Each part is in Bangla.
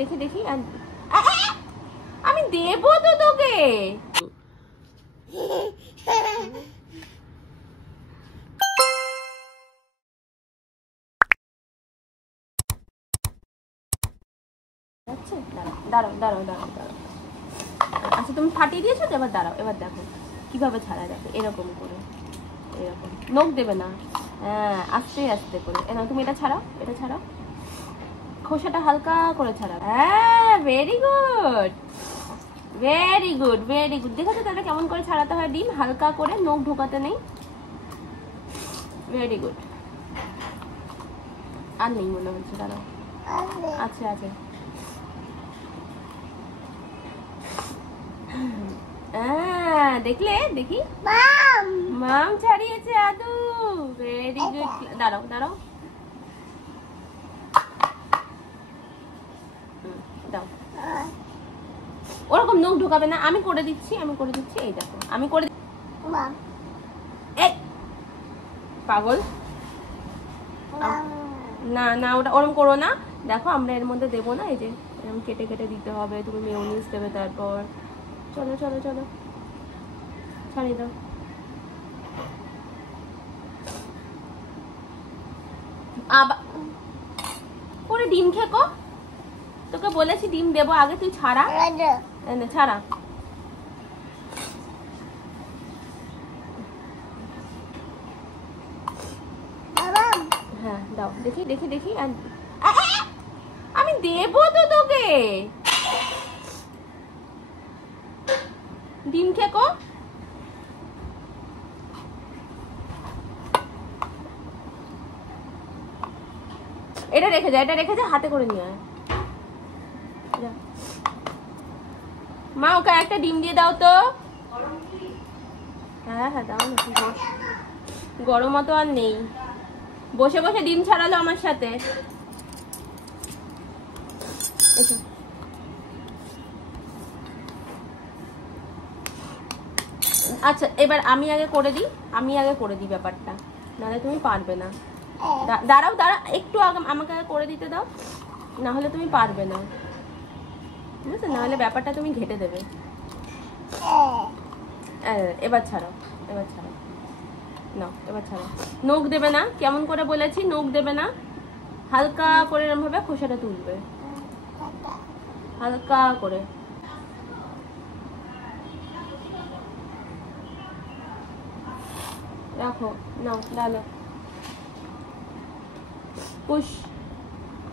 দেখি দেখি আমি দেবো তো তোকে। দাঁড়াও দাঁড়াও দাঁড়াও দাঁড়াও। আচ্ছা তুমি ফাটিয়ে দিয়েছো তো, এবার দাঁড়াও, এবার দেখো কিভাবে ছাড়া যাবে। এরকম করে, এরকম নখ দেবে না, হ্যাঁ আস্তে আস্তে করে। এরকম তুমি এটা ছাড়াও, এটা ছাড়াও, খোসাটা হালকা করে ছাড়াও। হ্যাঁ very good very good very good. দেখেছো তাহলে কেমন করে ছাড়াতে হয় ডিম, হালকা করে, নখ ঢোকাতে নেই। Very good. আর নেই মনে হচ্ছে, দাঁড়াও। আচ্ছা আচ্ছা দেখলে, দেখি মাম ছাড়িয়েছে আদু। Very good. দাঁড়াও দাঁড়াও, দাও। ওরকম নখ ঢোকাবে না, আমি করে দিচ্ছি, আমি করে দিচ্ছি। এই দেখো আমি করে এই পাগল, না না ওটা ওরকম করো না। দেখো আমরা এর মধ্যে দেবো না, এই যে এরকম কেটে কেটে দিতে হবে। তুমি মেয়োনিজ দেবে তারপর। চলো চলো চলো ছাড়িয়ে দাও। আবার করে ডিম খেকো, তোকে বলেছি ডিম দেবো আগে, তুই ছাড়া ছাড়া। হ্যাঁ দাও, দেখি দেখি দেখি। আমি দেবো তো তোকে, ডিম খেকো। এটা রেখে যা, এটা রেখে যা, হাতে করে নিয়ে আয়। মা ওকে একটা ডিম দিয়ে দাও তো। হ্যাঁ হ্যাঁ দাও না, গরম তো আর নেই। বসে বসে ডিম ছাড়ালো আমার সাথে। আচ্ছা এবার আমি আগে করে দিই, আমি আগে করে দিই ব্যাপারটা, নাহলে তুমি পারবে না। দাঁড়াও দাঁড়াও একটু আগে আমাকে আগে করে দিতে দাও, না হলে তুমি পারবে না, বুঝছো? নাহলে ব্যাপারটা তুমি ঘেটে দেবে। এবার ছাড়াও, এবার ছাড়াও, না এবার ছাড়াও। নখ দেবে না, কেমন করে বলেছি, নখ দেবে না। হালকা করে এরকম ভাবে খোসাটা তুলবে, হালকা করে। রাখো, নাও ডালো, পুশ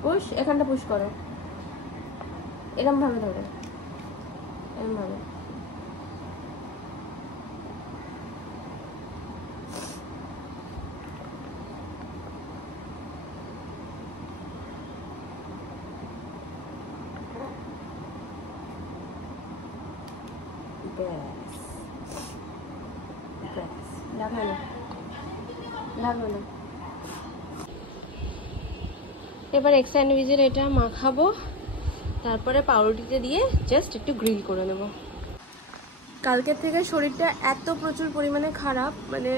পুশ, এখানটা পুশ করো, এরকম ভাবে ধরো, এরকম ভাবে। এবার এগ স্যান্ডউইচের এটা মাখাবো, তারপরে পাউরুটিতে দিয়ে জাস্ট একটু গ্রিল করে নেব। কালকের থেকে শরীরটা এত প্রচুর পরিমাণে খারাপ, মানে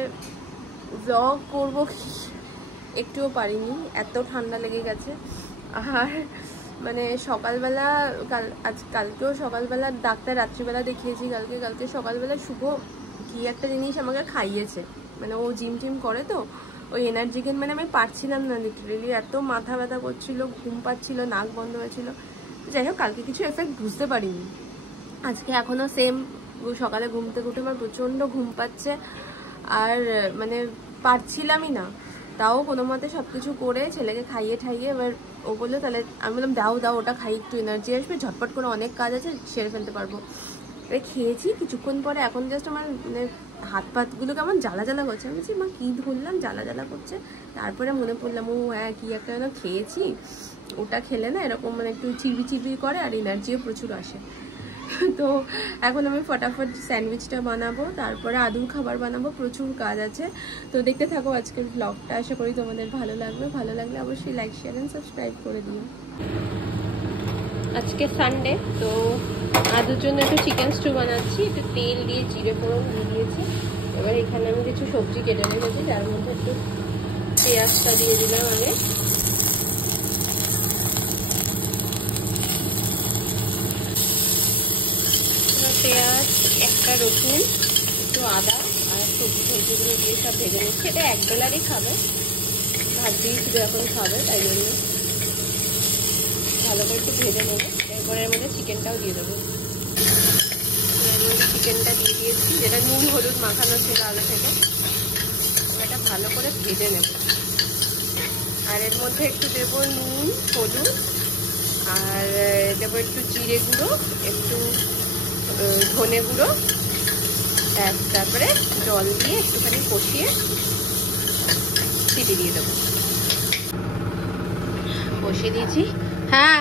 ব্লগ করবো একটুও পারিনি, এত ঠান্ডা লেগে গেছে। আর মানে সকালবেলা কালকেও সকালবেলা ডাক্তার, রাত্রিবেলা দেখিয়েছি। কালকে সকালবেলা শুভ কি একটা জিনিস আমাকে খাইয়েছে, মানে ও জিম টিম করে তো, ওই এনার্জি গেন, মানে আমি পারছিলাম না লিটারেলি, এত মাথা ব্যথা করছিল, ঘুম পাচ্ছিল, নাক বন্ধ হয়েছিল। যাই হোক কালকে কিছু এফেক্ট বুঝতে পারিনি। আজকে এখনও সেম, সকালে ঘুম থেকে উঠে আমার প্রচণ্ড ঘুম পাচ্ছে, আর মানে পারছিলামই না। তাও কোনো মতে সব কিছু করে ছেলেকে খাইয়ে ঠাইয়ে এবার ও বললো তাহলে, আমি বললাম দাও দাও ওটা খাই, একটু এনার্জি আসবে, ঝটপট করে অনেক কাজ আছে সেরে ফেলতে পারবো। এবার খেয়েছি কিছুক্ষণ পরে, এখন জাস্ট আমার মানে হাত পাতগুলো কেমন জ্বালা জ্বালা করছে। আমি বলছি মা কী ধরলাম জ্বালা জ্বালা করছে, তারপরে মনে পড়লাম ও হ্যাঁ কী একটা যেন খেয়েছি, ওটা খেলে না এরকম মানে একটু চিবি চিবি করে, আর এনার্জিও প্রচুর আসে। তো এখন আমি ফটাফট স্যান্ডউইচটা বানাবো, তারপরে আদুর খাবার বানাবো, প্রচুর কাজ আছে। তো দেখতে থাকো আজকের ব্লগটা, আশা করি তোমাদের ভালো লাগবে। ভালো লাগলে অবশ্যই লাইক শেয়ার অ্যান্ড সাবস্ক্রাইব করে দিও। আজকে সানডে, তো আদুর জন্য একটু চিকেন স্টু বানাচ্ছি। একটু তেল দিয়ে জিরে ফোড়ন দিয়ে দিয়েছি। এবার এখানে আমি কিছু সবজি কেটে রেখেছি, যার মধ্যে একটু পেঁয়াজটা দিয়ে দিলাম আগে, পেঁয়াজ, একটা রসুন, একটু আদা আর সবজি সবজিগুলো দিয়ে সব ভেজে নিচ্ছি। এটা এক বেলারই খাবে, ভাত দিয়ে শুধু এখন খাবে, তাই জন্য ভালো করে একটু ভেজে নেবো। এরপরে এর মধ্যে চিকেনটাও দিয়ে দেবো। এর মধ্যে চিকেনটা দিয়ে দিয়েছি, যেটা নুন হলুদ মাখানো ছিল আগে থেকে। এটা ভালো করে ভেজে নেব। আর এর মধ্যে একটু দেবো নুন হলুদ, আর দেবো একটু জিরে গুঁড়ো, একটু ধনে গুঁড়ো, তারপরে জল দিয়ে একটুখানি কষিয়ে সিটি দিয়ে দেবো। বসিয়ে দিয়েছি। হ্যাঁ,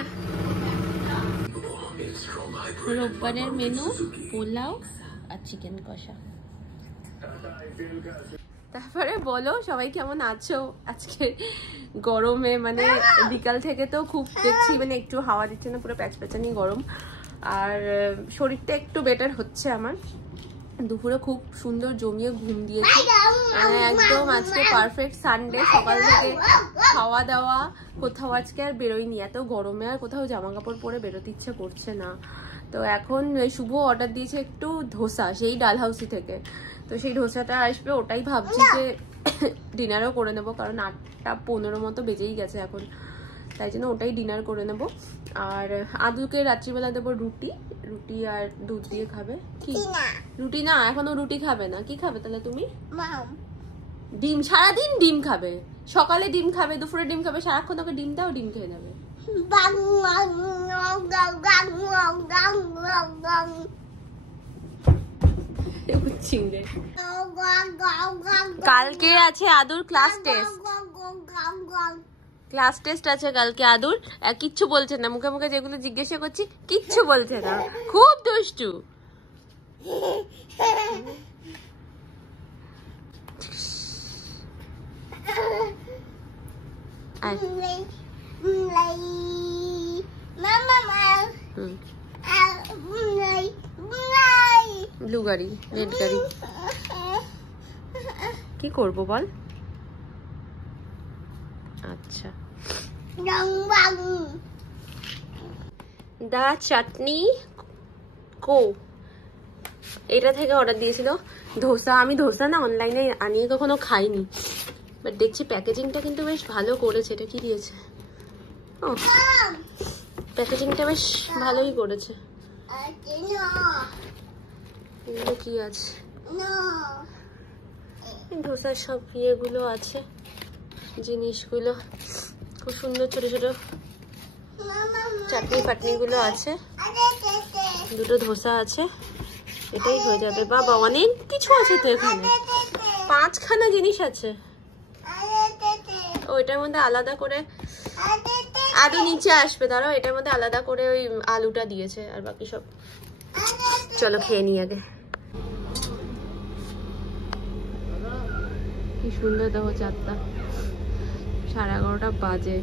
রোববারের মেনু পোলাও আর চিকেন কষা। তারপরে বলো সবাই কেমন আছো? আজকে গরমে মানে বিকাল থেকে তো খুব দেখছি মানে একটু হাওয়া দিচ্ছে না, পুরো প্যাচপ্যাচানি গরম। আর শরীরটা একটু বেটার হচ্ছে আমার। দুপুরে খুব সুন্দর জমিয়ে ঘুম দিয়েছি, একদম আজকে পারফেক্ট সানডে। সকাল থেকে খাওয়া দাওয়া, কোথাও আজকে আর বেরোয়নি, এত গরমে আর কোথাও জামা কাপড় পরে বেরোতে ইচ্ছে করছে না। তো এখন শুভ অর্ডার দিয়েছে একটু ধোসা, সেই ডালহাউসি থেকে। তো সেই ধোসাটা আসবে, ওটাই ভাবছি যে ডিনারও করে নেবো, কারণ 8:15 মতো বেজেই গেছে এখন, তাই জন্য ওটাই ডিনার করে নেব। আর আদুকে রাত্রিবেলা দেবো রুটি, রুটি আর দুধ দিয়ে খাবে। কি রুটি না, এখনো রুটি খাবে না। কি খাবে তাহলে তুমি? ডিম, সারাদিন ডিম খাবে। সকালে ডিম খাবে, দুপুরে ডিম খাবে, সারাক্ষণ ওকে ডিম দাও, ডিম খেয়ে যাবে। কালকে আছে আদুর ক্লাস টেস্ট, ক্লাস টেস্ট আছে কালকে আদুর। কিচ্ছু বলছে না, মুখে মুখে যেগুলো জিজ্ঞাসা করছি কিচ্ছু বলছে না, খুব দুষ্টু। ব্লু গাড়ি, রেড গাড়ি, কি করবো বল? আচ্ছা, দা চাটনি কো, এটা থেকে অর্ডার দিয়েছিল ধোসা। আমি ধোসা না অনলাইনে আনিয়ে কখনো খাইনি, বাট দেখছি প্যাকেজিংটা কিন্তু বেশ ভালো করেছে। এটা কি দিয়েছে? ও, প্যাকেজিংটা বেশ ভালোই করেছে। এগুলো কি আছে? ধোসার সব ইয়েগুলো আছে, জিনিসগুলো খুব সুন্দর, ছোট ছোট চাটনি ফাটনিগুলো আছে। দুটো ধোসা আছে, এটাই হয়ে যাবে। বাবা অনেক কিছু আছে তো এখানে, 5খানা জিনিস আছে। ওইটার মধ্যে আলাদা করে আদু নিচে আসবে, দাঁড়াও, এটার মধ্যে আলাদা করে ওই আলুটা দিয়েছে, আর বাকি সব। চলো খেয়ে নিই আগে। কি সুন্দর দেখো, 4টা 11:30 বাজে,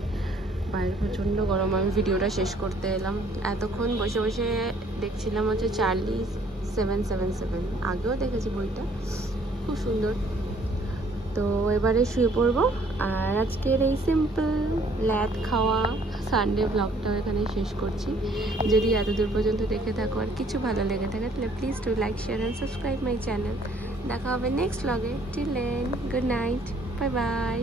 বাইরে প্রচন্ড গরম। আমি ভিডিওটা শেষ করতে এলাম। এতক্ষণ বসে বসে দেখছিলাম হচ্ছে চার্লি 777, আগেও দেখেছি বইটা, খুব সুন্দর। তো এবারে শুয়ে পড়বো। আর আজকের এই সিম্পল ল্যাদ খাওয়া সানডে ব্লগটাও এখানে শেষ করছি। যদি এত দূর পর্যন্ত দেখে থাকো আর কিছু ভালো লেগে থাকে তাহলে please do like, share and subscribe my channel. দেখা হবে নেক্সট ব্লগে। Till then, good night, bye by.